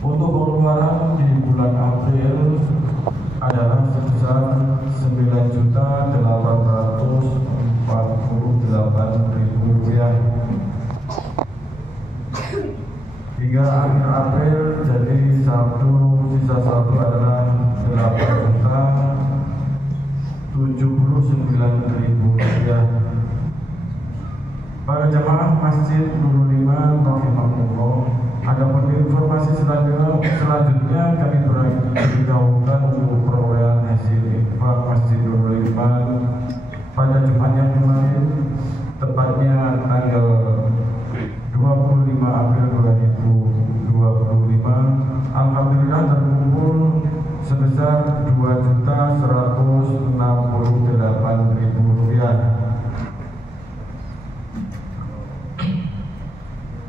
Untuk pengeluaran di bulan April adalah sebesar Rp9.848.000. Hingga akhir April, jadi sisa saldo adalah Rp8.079.000. Para jamaah Masjid Nurul Iman rahimahullah, adapun informasi selanjutnya kami beritahukan untuk perolehan hasil infak Masjid Nurul Iman pada Jumat yang kemarin, tepatnya tanggal 25 April 2025. Alhamdulillah terkumpul sebesar Rp2.168.000.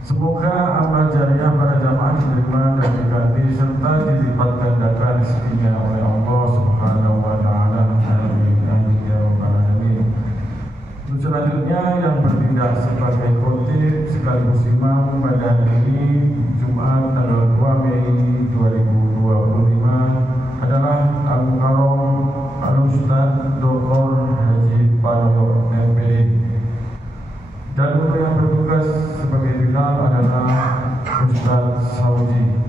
Semoga amal jariah para jamaah diterima dan diganti serta dilipat gandakan rezekinya oleh Allah Subhanahu wa taala. Amin ya rabbal alamin. Selanjutnya yang bertindak sebagai khotib sekaligus imam pada hari ini Jumat tanggal 2 Mei 2025 adalah Al-Mukarram Al-Ustaz Dr. Haji Paloyo MPD. Dan untuk yang bertugas sebagai bilal adalah Ustaz Saudi.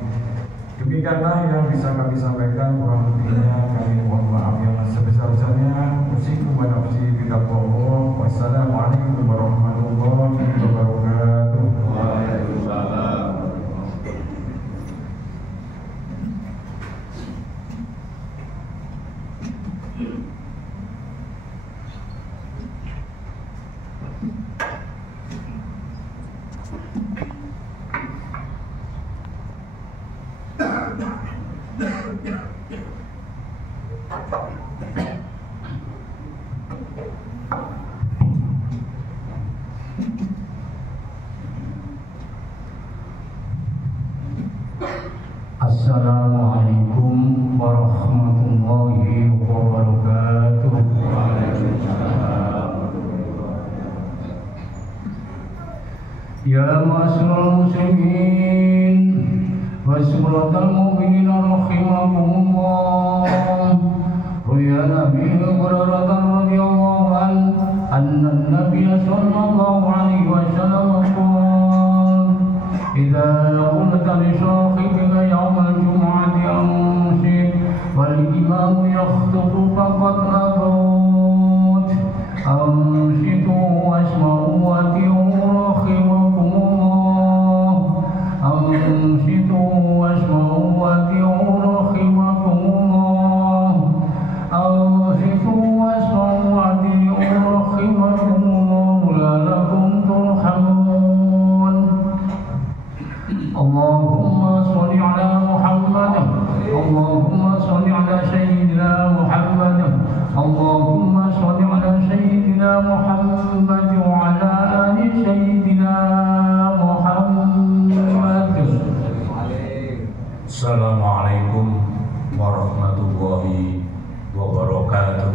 Demikianlah yang bisa kami sampaikan, kurang lebihnya kami mohon maaf yang sebesar-besarnya. Usikum wa nafsi bittaqwallah. Wassalamualaikum warahmatullahi wabarakatuh. Waalaikumsalam. Assalamualaikum warahmatullahi wabarakatuh. Ya ma'asyiral muslimin wa suratal mu'minin rahimakumullah. Ruya Nabi Hurairah radhiyallahu anhu anna an-nabiy sallallahu alaihi wasallam qala idza qulta li sahibika yawm al-jum'ati amsik wal imam yakhthubu faqad abawt amsiku wasma'u wa ati'u rahimakumullah amsiku wasma'u wa ati'u rahimakumullah amsiku wasma'u wa ati'u rahimakumullah la'allakum turhamun. Allahumma sholli ala Muhammad, Allahumma sholli ala sayyidina Muhammad, Allahumma sholli ala sayyidina Muhammad wa ala ali sayyidina Muhammad. Assalamualaikum warahmatullahi wabarakatuh.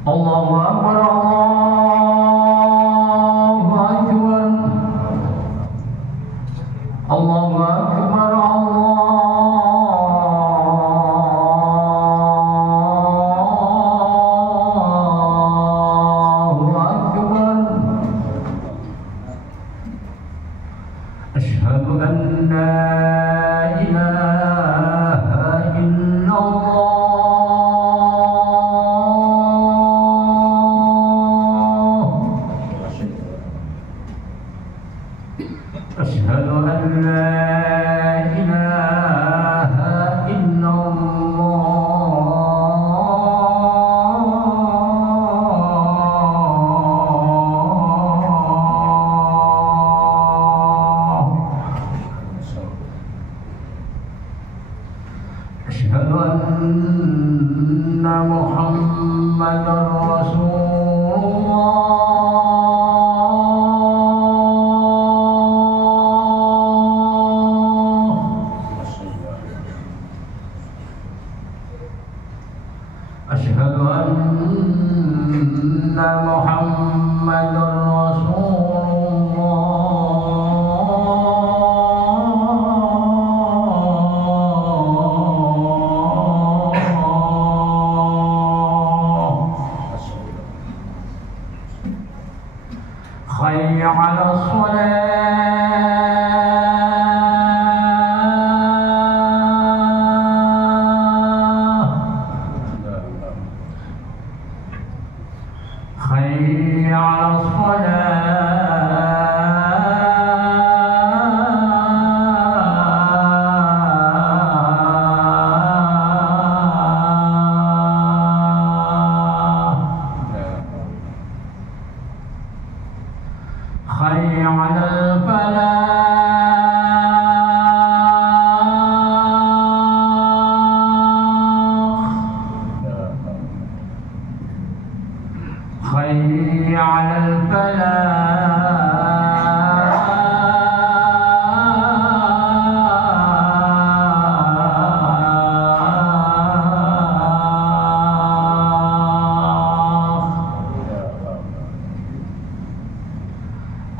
Allahu Akbar, Allahu Akbar, Allahu Akbar, Allahu Akbar. Asyhadu an la ilaha illallah. حي على الصلاة حي على حي على الفلاح حي على الفلاح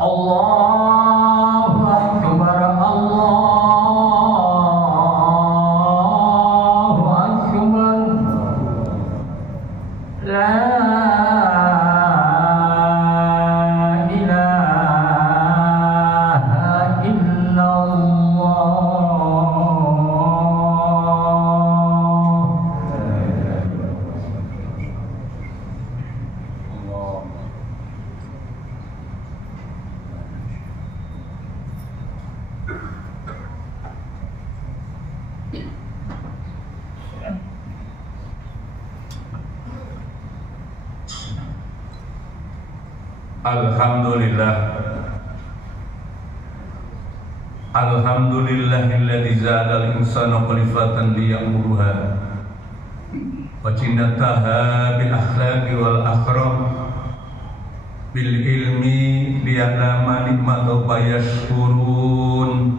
الله أكبر الله أكبر لا إله إلا Alhamdulillah. Alhamdulillahilladzi zada al-insana khalifatan liya'muruha wa jinnataha bil akhlaqi wal akram bil ilmi liya'lama nikmatahu fayashkurun.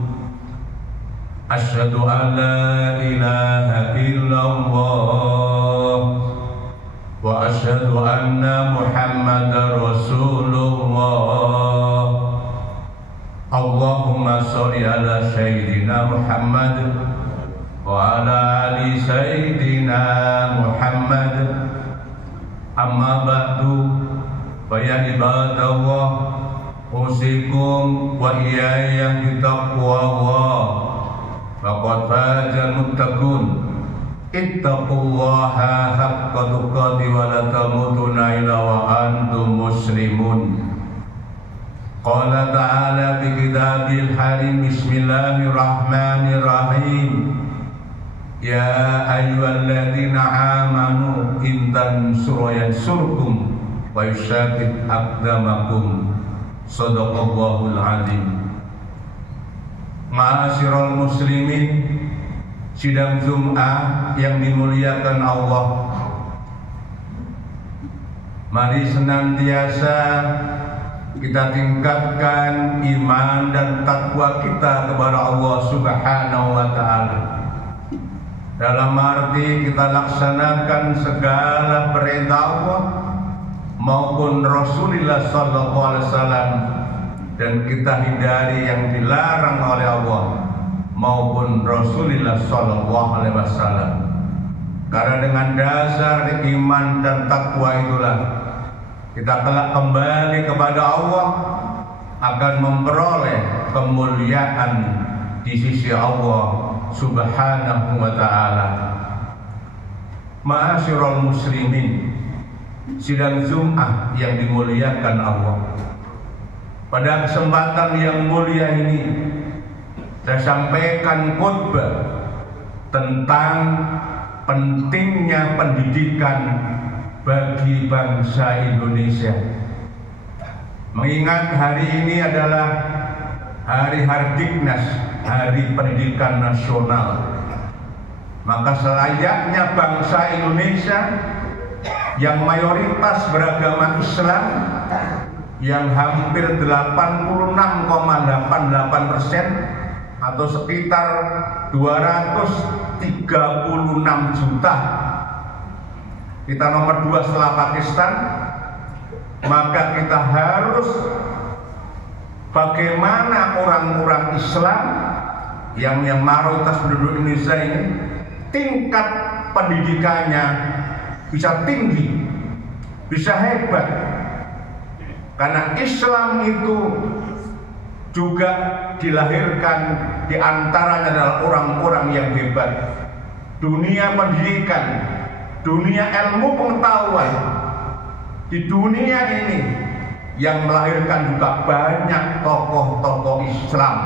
Asyhadu an la ilaha illallah wa asyhadu anna Muhammadar Rasulullah. Allahumma sholli ala sayyidina Muhammad wa ala ali sayyidina Muhammad. Amma ba'du, fa ya ibadallah, usikum wa iyaya bitaqwallah. Faqad fazal muttaqun. Ittaqullaha haqqa tuqatih wa la tamutunna illa wa antum muslimun. Qala ta'ala fi kitabil harim, bismillahirrahmanirrahim. Ya ayyuhalladzina amanu in tansuru yansurkum wa yushaddid aqdamakum. Shadaqallahul azim. Ma'asyiral muslimin, sidang Jum'ah yang dimuliakan Allah, mari senantiasa kita tingkatkan iman dan takwa kita kepada Allah Subhanahu wa ta'ala. Dalam arti kita laksanakan segala perintah Allah maupun Rasulullah sallallahu alaihi wasallam, dan kita hindari yang dilarang oleh Allah maupun Rasulullah sallallahu alaihi wasallam. Karena dengan dasar iman dan takwa itulah kita kelak kembali kepada Allah, akan memperoleh kemuliaan di sisi Allah Subhanahu wa ta'ala. Ma'asyiral muslimin, sidang Jum'ah yang dimuliakan Allah, pada kesempatan yang mulia ini saya sampaikan khutbah tentang pentingnya pendidikan bagi bangsa Indonesia. Mengingat hari ini adalah Hari Hardiknas, Hari Pendidikan Nasional, maka selayaknya bangsa Indonesia yang mayoritas beragama Islam, yang hampir 86,88% atau sekitar 236 juta, kita nomor 2 setelah Pakistan, maka kita harus bagaimana orang-orang Islam yang mayoritas penduduk Indonesia ini tingkat pendidikannya bisa tinggi, bisa hebat. Karena Islam itu juga dilahirkan di antaranya adalah orang-orang yang hebat. Dunia pendidikan, dunia ilmu pengetahuan, di dunia ini yang melahirkan juga banyak tokoh-tokoh Islam.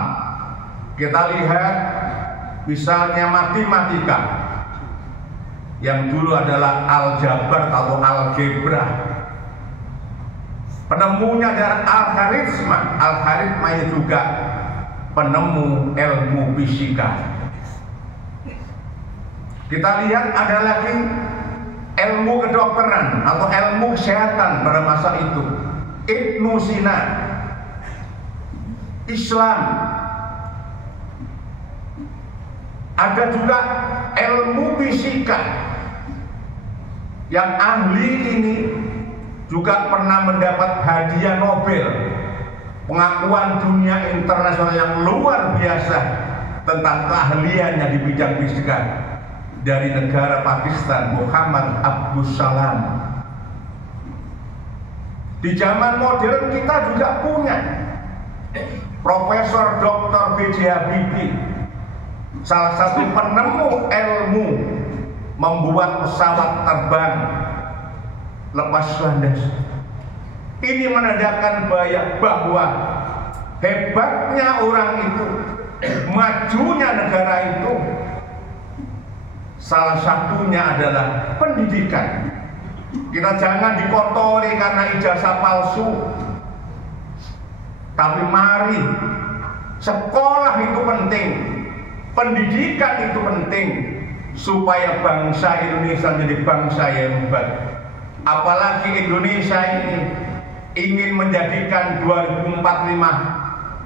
Kita lihat misalnya matematika, yang dulu adalah aljabar atau algebra. Penemunya adalah Al-Kharizma. Al-Kharizma ini juga penemu ilmu fisika. Kita lihat ada lagi ilmu kedokteran atau ilmu kesehatan pada masa itu, Ibnu Sina. Islam. Ada juga ilmu fisika yang ahli ini juga pernah mendapat hadiah Nobel, pengakuan dunia internasional yang luar biasa tentang keahliannya di bidang fisika, dari negara Pakistan, Muhammad Abdus Salam. Di zaman modern kita juga punya Profesor Dr. B.J. Habibie, salah satu penemu ilmu membuat pesawat terbang lepas landas. Ini menandakan bahwa hebatnya orang itu, majunya negara itu, salah satunya adalah pendidikan. Kita jangan dikotori karena ijazah palsu. Tapi mari, sekolah itu penting, pendidikan itu penting, supaya bangsa Indonesia menjadi bangsa yang hebat. Apalagi Indonesia ini ingin menjadikan 2045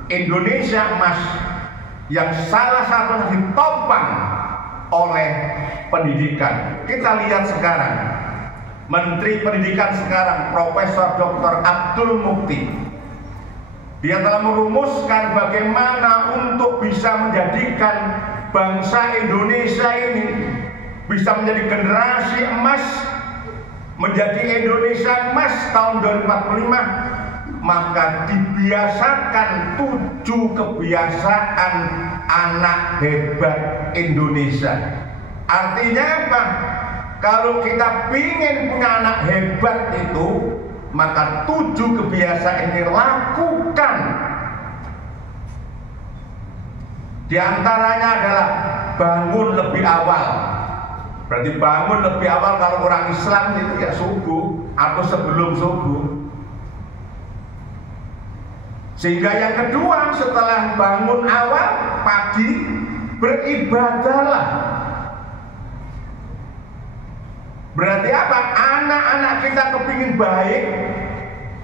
Indonesia emas, yang salah satunya ditopang oleh pendidikan. Kita lihat sekarang, Menteri Pendidikan sekarang Profesor Dr. Abdul Mukti, dia telah merumuskan bagaimana untuk bisa menjadikan bangsa Indonesia ini bisa menjadi generasi emas, menjadi Indonesia emas tahun 2045. Maka dibiasakan 7 kebiasaan anak hebat Indonesia. Artinya apa? Kalau kita ingin punya anak hebat itu, maka 7 kebiasaan ini lakukan. Di antaranya adalah bangun lebih awal. Berarti bangun lebih awal kalau orang Islam itu ya subuh atau sebelum subuh. Sehingga yang kedua, setelah bangun awal pagi, beribadahlah. Berarti apa? Anak-anak kita kepingin baik,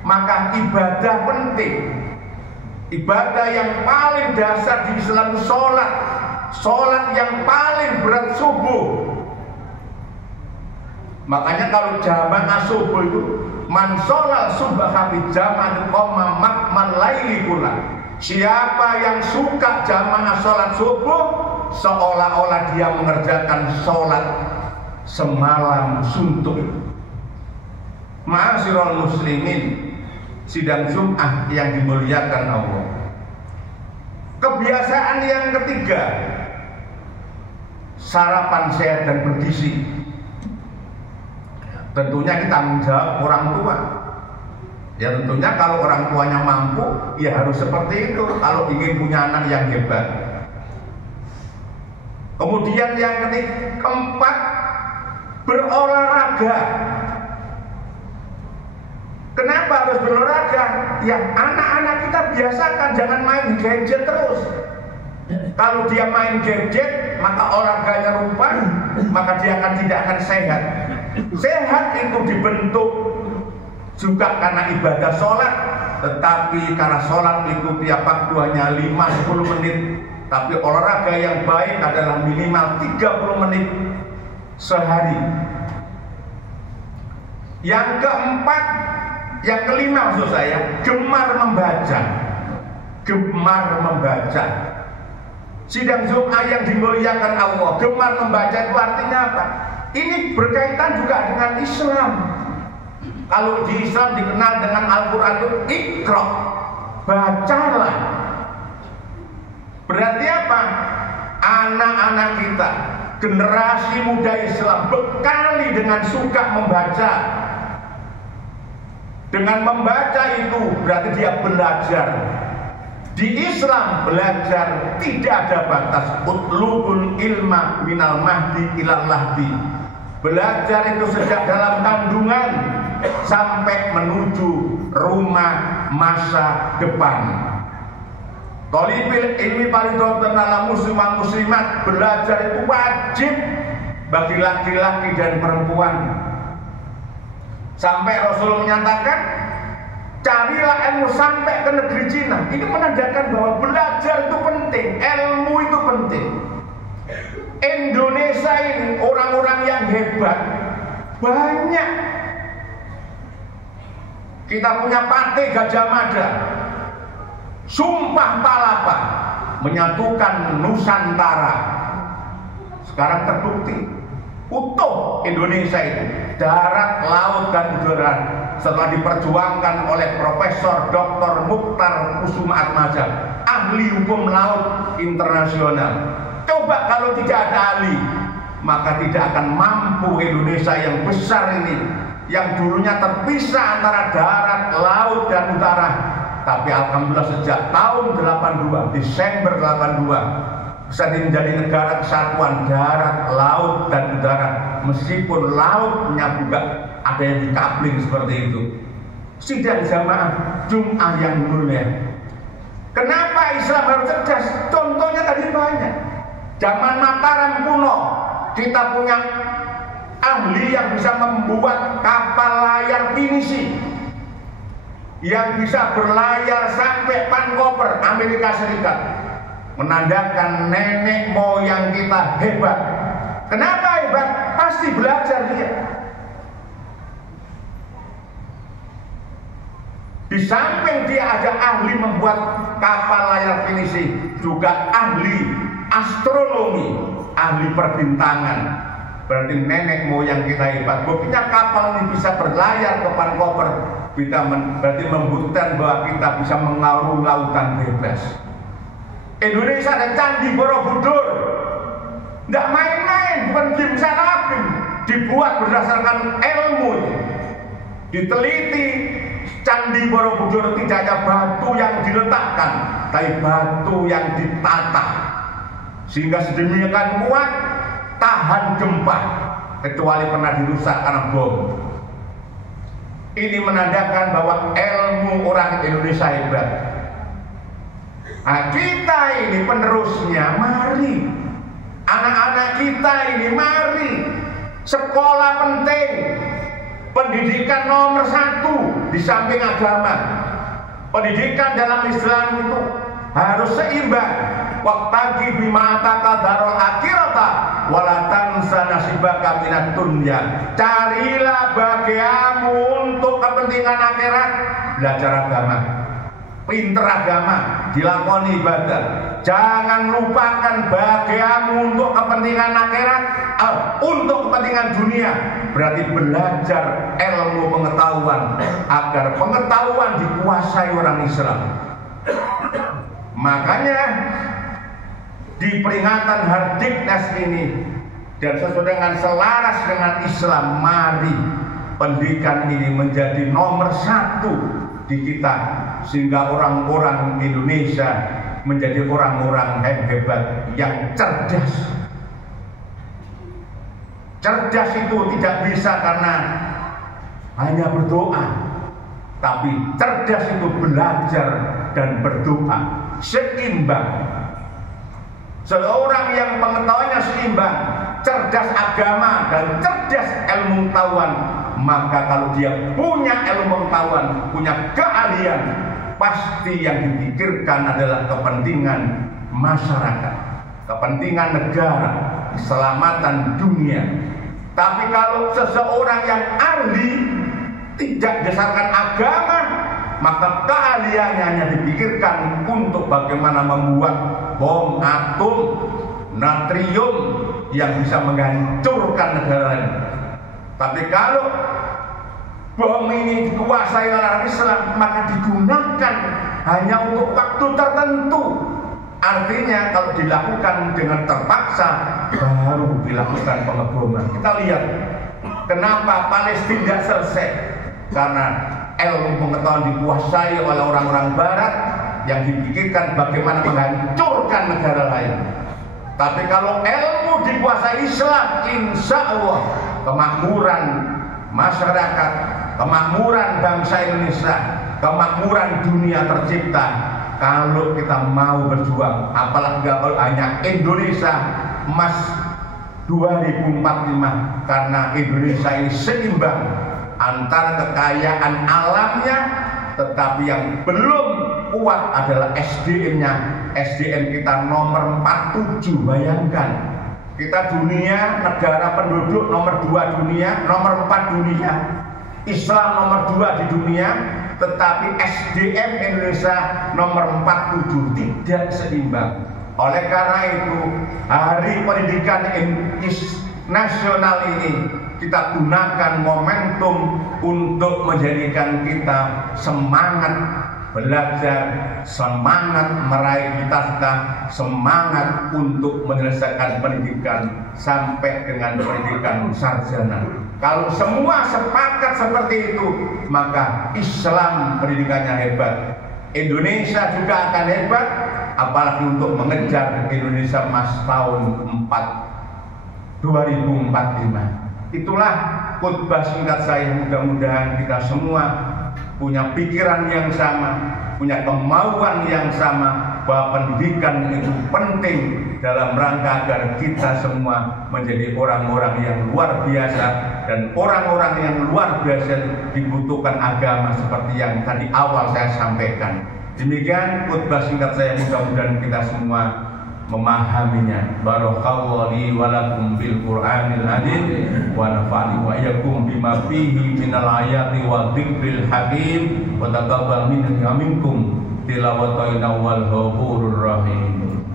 maka ibadah penting. Ibadah yang paling dasar di Islam, sholat. Sholat yang paling berat subuh. Makanya kalau jamaah subuh itu, man sholal subha bi zaman qoma makmal laili kula. Siapa yang suka jamaah sholat subuh, seolah-olah dia mengerjakan sholat semalam suntuk. Ma'asyiral muslimin, sidang Jum'ah yang dimuliakan Allah. Kebiasaan yang ketiga, sarapan sehat dan bergizi. Tentunya kita menjawab orang tua. Ya tentunya kalau orang tuanya mampu, ya harus seperti itu kalau ingin punya anak yang hebat. Kemudian yang keempat, berolahraga. Kenapa harus berolahraga? Ya anak-anak kita biasakan jangan main gadget terus. Kalau dia main gadget, maka olahraganya rupa, maka dia tidak akan sehat. Sehat itu dibentuk juga karena ibadah sholat, tetapi karena sholat itu tiap waktu hanya 5-10 menit, tapi olahraga yang baik adalah minimal 30 menit sehari. Yang keempat, yang kelima maksud saya, gemar membaca. Gemar membaca. Sidang Jum'ah yang dimuliakan Allah, gemar membaca itu artinya apa? Ini berkaitan juga dengan Islam. Kalau di Islam dikenal dengan Al-Quran itu Iqra, bacalah. Berarti apa? Anak-anak kita, generasi muda Islam bekali dengan suka membaca. Dengan membaca itu berarti dia belajar. Di Islam belajar tidak ada batas. Utlubul ilma minal mahdi ilal lahdi. Belajar itu sejak dalam kandungan sampai menuju rumah masa depan. Tholibil ilmi faridhatun 'ala muslimin muslimat. Belajar itu wajib bagi laki-laki dan perempuan. Sampai Rasul menyatakan, carilah ilmu sampai ke negeri Cina. Ini menandakan bahwa belajar itu penting, ilmu itu penting. Indonesia ini orang-orang yang hebat banyak. Kita punya Patih Gajah Mada, Sumpah Palapa, menyatukan Nusantara. Sekarang terbukti utuh Indonesia itu, darat, laut, dan udara, setelah diperjuangkan oleh Profesor Dr. Mukhtar Kusumaatmadja, ahli hukum laut internasional. Coba kalau tidak ada ahli, maka tidak akan mampu Indonesia yang besar ini, yang dulunya terpisah antara darat, laut, dan utara. Tapi alhamdulillah sejak tahun 82, Desember 82, bisa menjadi negara kesatuan darat, laut, dan udara. Meskipun lautnya juga ada yang dikapling seperti itu. Sidang jamaah Jum'ah yang mulia. Kenapa Islam harus cerdas? Contohnya tadi banyak. Zaman Mataram kuno kita punya ahli yang bisa membuat kapal layar pinisi yang bisa berlayar sampai Vancouver, Amerika Serikat. Menandakan nenek moyang kita hebat. Kenapa hebat? Pasti belajar dia. Di samping dia ada ahli membuat kapal layar pinisi, juga ahli astronomi, ahli perbintangan. Berarti nenek moyang kita hebat. Buktinya kapal ini bisa berlayar ke Vancouver, berarti membuktikan bahwa kita bisa mengarungi lautan bebas. Indonesia ada Candi Borobudur, tidak main-main, bukan game salafin, dibuat berdasarkan ilmu. Diteliti, Candi Borobudur tidak hanya batu yang diletakkan, tapi batu yang ditata, sehingga sedemikian kuat tahan gempa, kecuali pernah dirusak karena bom. Ini menandakan bahwa ilmu orang Indonesia hebat. Nah, kita ini penerusnya, mari. Anak-anak kita ini mari. Sekolah penting. Pendidikan nomor 1 di samping agama. Pendidikan dalam Islam itu harus seimbang. Waqtaqi bima taqaddarul akhirata wala tansa nasibaka minad dunya. Carilah bahagiamu untuk kepentingan akhirat. Belajar agama, pinter agama, dilakoni ibadah. Jangan lupakan bahagiamu untuk kepentingan akhirat, untuk kepentingan dunia. Berarti belajar ilmu pengetahuan agar pengetahuan dikuasai orang Islam. Makanya di peringatan Hardiknas ini dan sesuai dengan selaras dengan Islam, mari pendidikan ini menjadi nomor 1 di kita, sehingga orang-orang Indonesia menjadi orang-orang yang hebat, yang cerdas. Cerdas itu tidak bisa karena hanya berdoa, tapi cerdas itu belajar dan berdoa, seimbang. Seorang yang pengetahuannya seimbang, cerdas agama dan cerdas ilmu pengetahuan, maka kalau dia punya ilmu pengetahuan, punya keahlian, pasti yang dipikirkan adalah kepentingan masyarakat, kepentingan negara, keselamatan dunia. Tapi kalau seseorang yang ahli tidak berdasarkan agama, maka keahliannya hanya dipikirkan untuk bagaimana membuat bom atom, natrium yang bisa menghancurkan negara lain. Tapi kalau bom ini dikuasai oleh orang Islam, maka digunakan hanya untuk waktu tertentu. Artinya kalau dilakukan dengan terpaksa baru dilakukan pengeboman. Kita lihat kenapa Palestina tidak selesai, karena ilmu pengetahuan dikuasai oleh orang-orang Barat yang dipikirkan bagaimana menghancurkan negara lain. Tapi kalau ilmu dikuasai Islam, insya Allah kemakmuran masyarakat, kemakmuran bangsa Indonesia, kemakmuran dunia tercipta. Kalau kita mau berjuang, apalagi kalau hanya Indonesia emas 2045, karena Indonesia ini seimbang antara kekayaan alamnya, tetapi yang belum kuat adalah SDM-nya. SDM kita nomor 47, bayangkan. Kita dunia, negara penduduk nomor 2 dunia, nomor 4 dunia. Islam nomor 2 di dunia, tetapi SDM Indonesia nomor 47, tidak seimbang. Oleh karena itu, Hari Pendidikan Nasional ini kita gunakan momentum untuk menjadikan kita semangat belajar, semangat meraih cita-cita, semangat untuk menyelesaikan pendidikan sampai dengan pendidikan sarjana. Kalau semua sepakat seperti itu, maka Islam pendidikannya hebat, Indonesia juga akan hebat, apalagi untuk mengejar Indonesia Emas tahun 2045. Itulah khutbah singkat saya. Mudah-mudahan kita semua punya pikiran yang sama, punya kemauan yang sama, bahwa pendidikan itu penting dalam rangka agar kita semua menjadi orang-orang yang luar biasa, dan orang-orang yang luar biasa dibutuhkan agama seperti yang tadi awal saya sampaikan. Demikian khutbah singkat saya, mudah-mudahan kita semua memahaminya. Barakallahu li wa lakum bil Qur'anil azim wa nafa'ani wa iyyakum bima fihi minal ayati wa dzikril hakim wa taqabbal minna minkum tilawatan wal ghafurur rahim.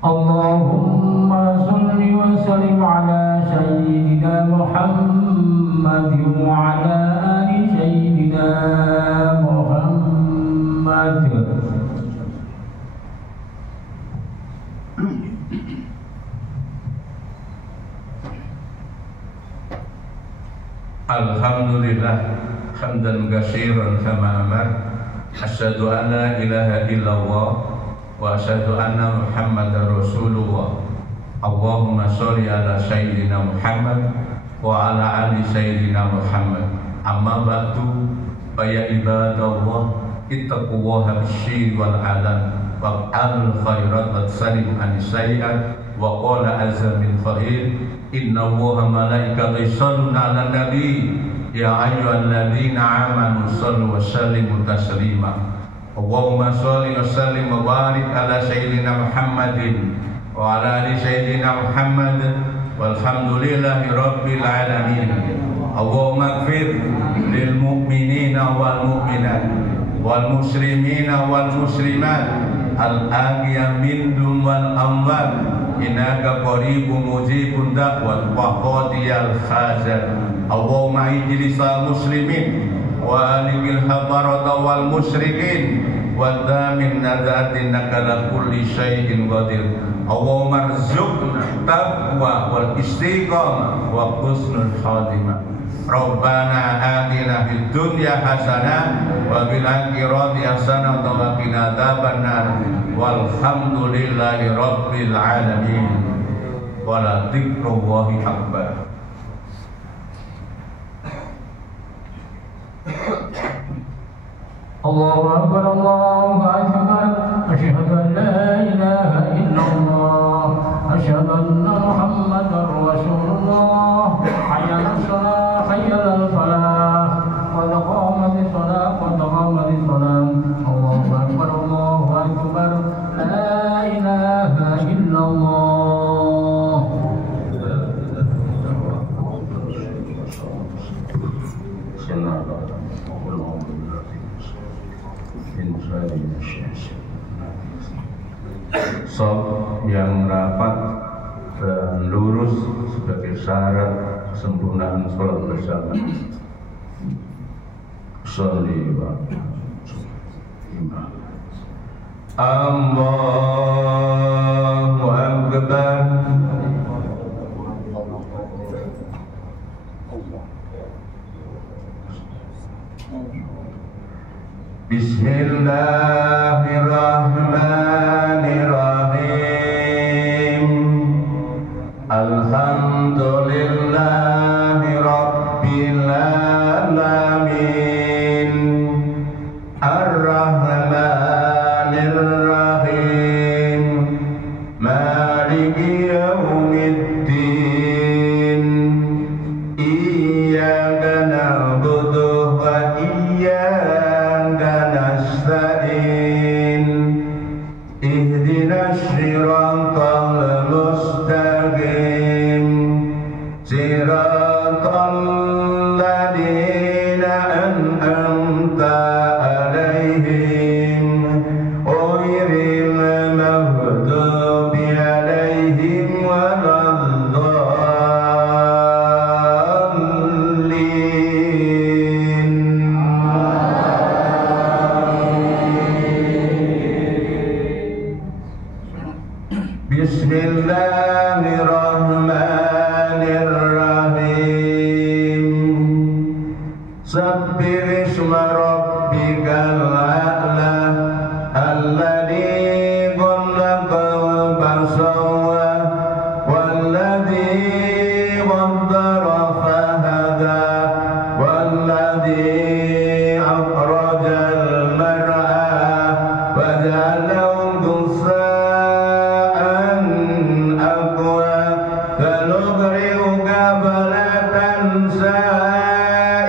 Allahumma salli wa sallim ala sayyidina Muhammad wa ala ali sayyidina Muhammad. Alhamdulillah hamdan katsiran kama amar. Asyhadu an la ilaha illallah wa asyhadu anna Muhammadar Rasulullah. Allahumma sholli ala sayyidina Muhammad wa ala ali sayyidina Muhammad. Amma ba'du, fa ya ibadallah, ittaqullaha bisyirri wal alam wa'alul khairat wa salim anis sayyi'at. Wa qala azza min khair, inna Allaha malaikatahu yusholluna 'alan nabi ya ayyuhalladzina amanu shallu wa sallimu taslima. Allahumma sholli wa sallim wa barik ala sayyidina Muhammadin wa ala ali sayyidina Muhammad walhamdulillahi rabbil alamin. Allahumma ighfir lil mu'minina wal mu'minat wal muslimina wal muslimat al ahya minhum wal amwat innaka qaribun mujibud da'wat wa qadiyal hajat. Allahumma ijlisal muslimin wa alikil habarata wal musyrikin wa damin nadatin nakala kulli syai'in qadir. Allahumma rzuqna taqwa wal istiqamah wa husnul khatimah. Rabbana atina fid dunya hasanah wa fil akhirati hasanah wa qina adzabannar. Walhamdulillahi rabbil alamin. Wala dzikrullahi akbar. Allahu akbar, Allahu akbar. Asyhadu an la ilaha illallah, asyhadu anna Muhammadar Rasulullah. Hayya 'alas shalah, hayya 'alal falah. Qad qamatis shalah, qad qamatis shalah. Allahu akbar, Allahu akbar. La ilaha illallah. Sob yang rapat dan lurus sebagai syarat kesempurnaan sholat bersama. Sholli wa imam. Allahu Akbar. Bismillahirrahmanirrahim. Alhamdulillahi Rabbil Alamin. Ar-Rahmanir Rahim. Maliki Yaumiddin. Iyyaka na'budu wa iyyaka nasta'in. Ihdinas siratal mustaqim. Siratal ladzina an'amta 'alaihim ghairil maghdubi 'alaihim waladdallin. Bismillahirrahmanirrahim. Sabbih isma rabbikal a'la alladzi khalaqa fasawwa walladzi qaddara fahada walladzi akhrajal mar'a faja'alahu ghussa'an aqwa sanuqri'uka fala tansa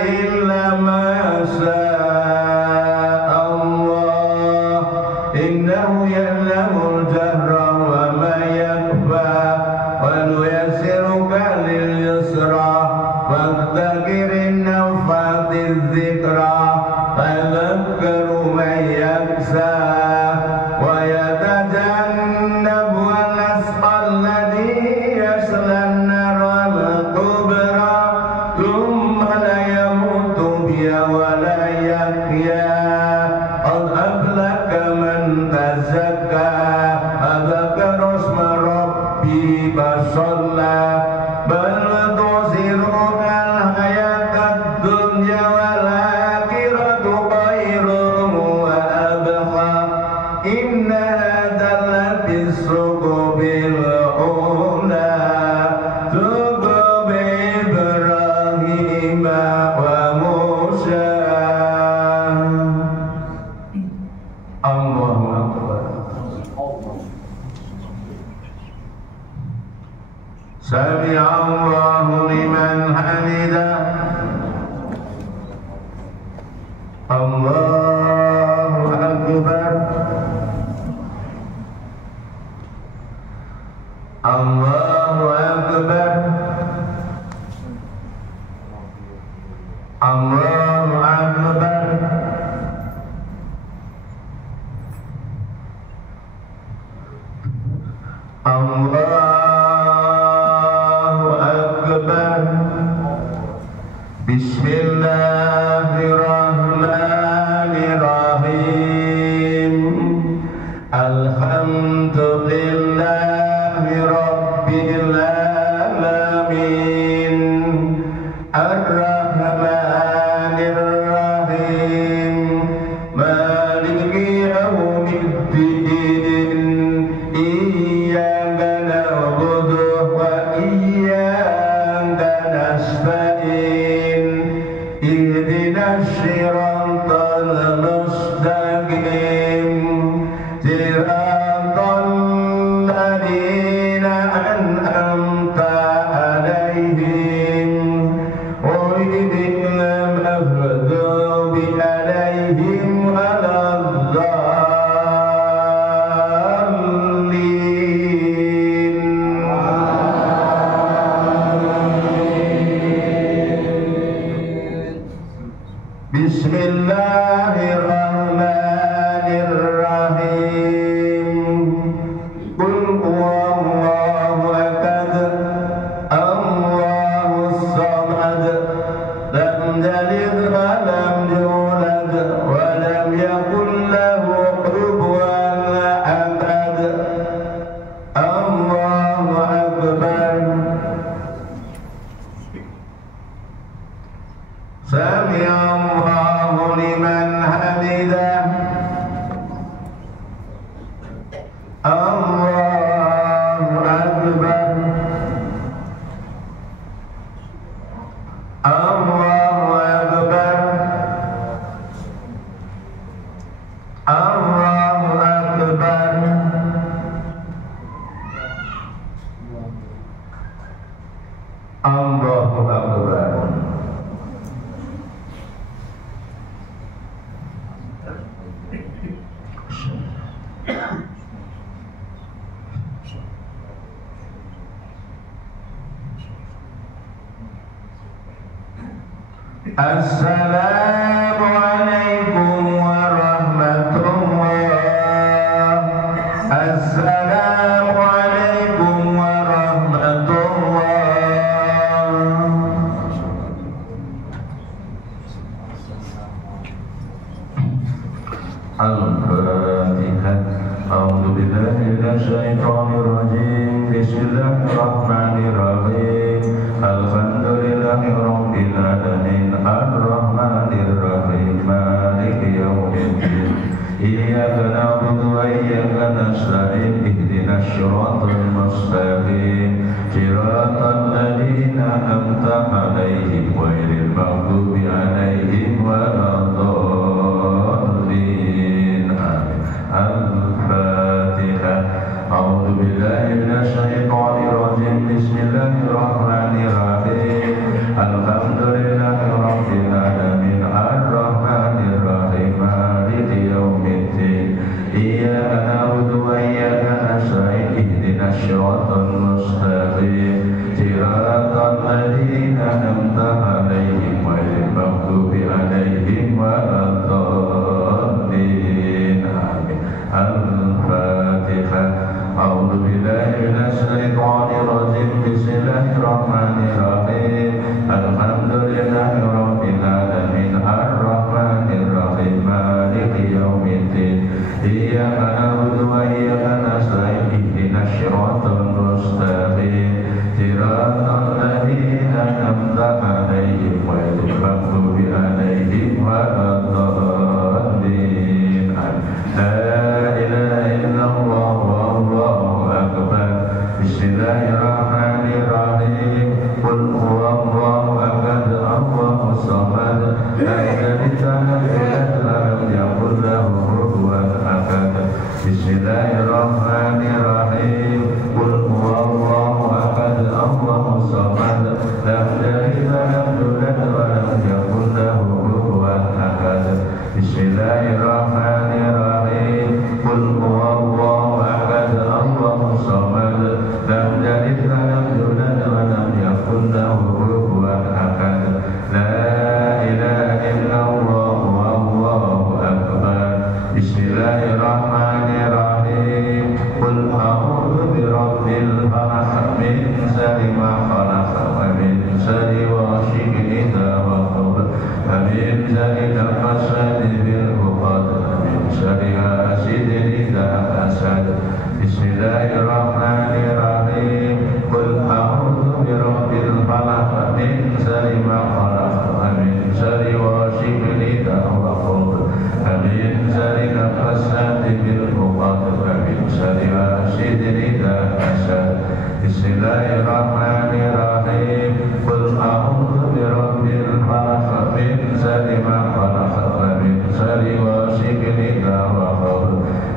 illa ma sha'a Allah innahu ya'lamul jahra wa ma yakhfa wa nuyassiruka lil yusra fadhakkirin nafatiz dzikra fadhakkaru man yakhsha wa yatajannabu al-asqa alladhi yaslan naral kubra thumma la yamutu biha wa la yahya qad aflaha man tazakka adzakara isma rabbi fasalla bal tusiruna al-hayatad dunya wal akhiratu khairun wa abqa inna hadzal lafis suqbil ula suqbi Ibrahim wa Musa. Allahu Akbar. Sami'allahu liman hamidah. Allahu Akbar. Allahu Akbar. Allahu Akbar. Allahu Akbar. Bismillahirrahmanirrahim. Alhamdulillahi Rabbil Alamin. Ar-Rahmanir Rahim. Maliki Yaumiddin. Iyyaka na'budu wa iyyaka nasta'in. Ihdinas siratal mustaqim. Siratal ladzina an'amta 'alaihim ghairil maghdubi 'alaihim waladdallin. Bismillahirrahmanirrahim. Qul huwallahu ahad. سمع الله لمن حمده الله أكبر الله أكبر الله أكبر الله أكبر Assalamualaikum warahmatullah. Assalamualaikum warahmatullah. Al-Fatihah. A'udzu billahi minasyaitonir rajim. Bismillahirrahmanirrahim. Alhamdulillahi rabbil alamin. Ar-Rahmanir Rahim. Maliki yaumiddin. Iyyaka na'budu wa iyyaka nasta'in. Ihdinas siratal mustaqim. Siratal ladzina an'amta 'alaihim ghairil maghdubi 'alaihim waladdallin. Al-Fatihah. A'udzu billahi minasyaitonir rajim. Bismillahirrahmanirrahim. Alhamdulillahi rabbil alamin. Ar-Rahmanir Rahim. Maliki yaumiddin. Iyyaka na'budu wa iyyaka nasta'in. Ihdinas siratal mustaqim. Siratal ladzina an'amta 'alaihim ghairil maghdubi 'alaihim waladdallin. Al-Fatihah. A'udzu billahi minasyaitonir rajim. Bismillahirrahmanirrahim. Alhamdulillahi rabbil alamin. Ar-Rahmanir Rahim. Maliki yaumiddin. Iyyaka na'budu wa iyyaka nasta'in. Ihdinas siratal mustaqim. Siratal ladzina an'amta 'alaihim ghairil maghdubi 'alaihim waladdallin. La ilaha illallah wallahu akbar. Bismillahirrahmanirrahim. Qul huwallahu ahad. Allahus samad. Lam yalid walam yulad walam yakul lahu kufuwan ahad. Bismillahirrahmanirrahim. Qul huwallahu ahad. Allahus samad. Lam yalid walam yulad walam yakul lahu kufuwan ahad. Bismillahirrahmanirrahim. Qul huwallahu ahad. Allahus samad. Lam yalid walam yulad walam yakul lahu kufuwan ahad. La ilaha illallah wallahu akbar. Bismillahirrahmanirrahim. Qul a'udzu birabbil falaq min syarri ma khalaq wa min syarri ghasiqin idza waqab wa min syarri nafasati bil 'uqad wa min syarri hasidin idza hasad. Bismillahirrahmanirrahim. Qul a'udzu birabbil falaq min syarri ma khalaq wa min syarri ghasiqin idza waqab wa min syarri nafasati bil 'uqad wa min syarri hasidin idza hasad. Bismillahirrahmanirrahim. Qul a'udzu birabbil falaq min syarri ma khalaq wa min syarri ghasiqin idza waqab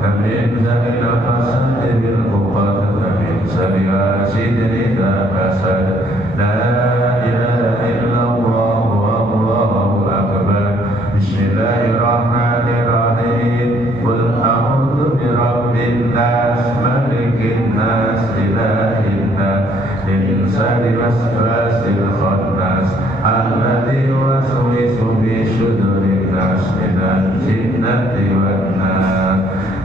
wa min syarri nafasati bil 'uqad wa min syarri hasidin idza hasad. La ilaha illallah wallahu akbar. Bismillahirrahmanirrahim. Qul a'udzu birabbin nas, malikin nas, ilahin nas, min syarri waswasil khannas, alladzi yuwaswisu fi sudurin nas, minal jinnati wan nas.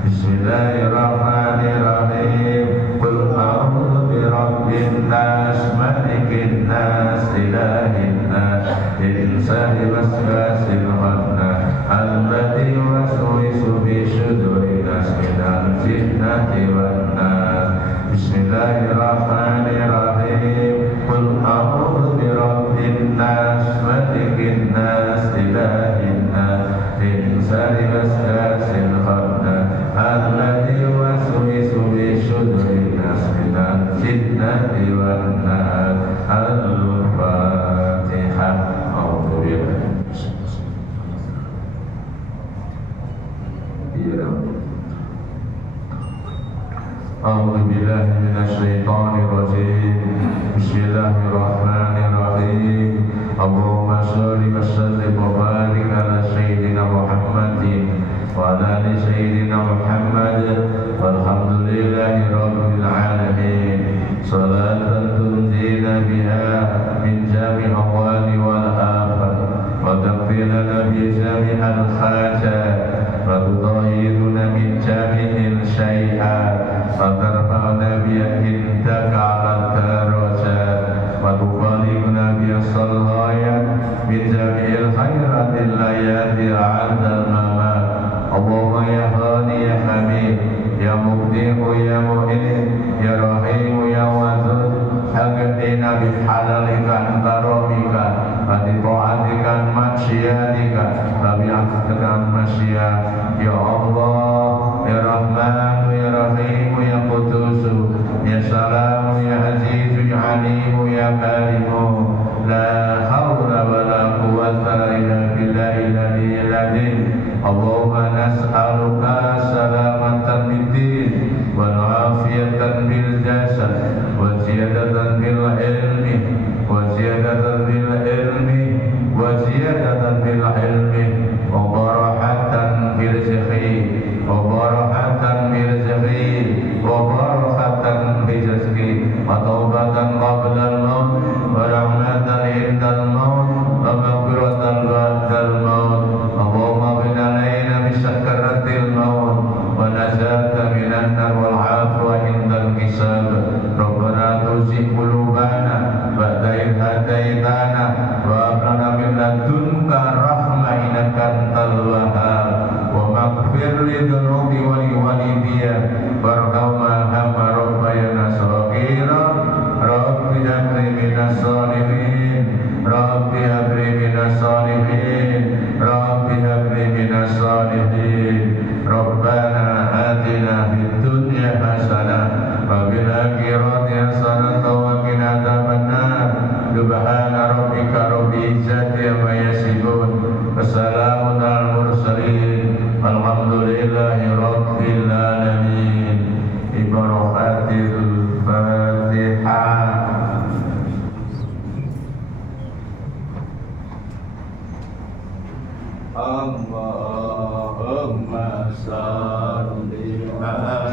Bismillahirrahmanirrahim. Qul a'udzu birabbin nas, malikin nas, ilahin nas, min syarri waswasil khannas, alladzi yuwaswisu fi sudurin nas, minal jinnati wan nas. Bismillahirrahmanirrahim. Qul a'udzu birabbin nas. malikin nas ilahin nas min syarri waswasil khannas alladzi yuwaswisu fi sudurin nas minal jinnati wan nas. Al-Fatihah. A'udzu billahi minasy syaithanir rajim. Bismillahirrahmanirrahim. Allahumma shalli wa sallim wa barik ala sayyidina Muhammadin wa ala ali sayyidina Muhammad walhamdulillahi rabbil alamin. Salatan tunjina biha min jami' ahwali wal afat wa taqfilana bi jami'al hajat wa tutahhiruna min jami'il syai'at wa tarfa'una bi indaka 'ala darajat wa tuballighuna bi as-salihat min jami'il khairatil layati 'ala al-mamat. Allahumma ya Ghani ya Hamid ya Mubdi'u ya Mu'in ya Rahimu ya Wadud aghdina bihalalika an karamika wa bi ta'atika an maksiatika wa bi afwika an maksiat. Ya Allah ya Rahman ya Rahim ya Qudus ya Salam ya Aziz ya Alim ya Karim. La hawla wa la quwwata illa billahil aliyyil azim. Allahumma nas'aluka salamatan bid-din wal afiyatan bil jasad wa ziyadatan bil ilmi wa ziyadatan bil ilmi wa ziyadatan bil ilmi wa barakatan fil rizqi wa barakatan fil rizqi wa barakatan fil rizqi wa taubatan qabla al-maut wa rahmatan indal maut wa maghfiratan ba'dal maut. Allahumma bin alaina bi sakaratil maut wa najata minan nar wal afwa indal hisab. Rabbana tuzigh qulubana ba'da idh hadaitana wa hab lana min ladunka rahmah innaka antal wahhab wa maghfir li dhunubi wa li walidayya warhamma kama rabbayana shaghira. Rabbi habli minas shalihin Rabbi habli minas shalihin Rabbi habli minas shalihin. Rabbana atina fid dunya hasanah wa fil akhirati hasanah wa qina adzabannar. Subhana rabbika rabbil izzati amma yasifun wa salamun alal mursalin walhamdulillahi rabbil alamin. Ibarokatil Fatihah. Allahumma salli ala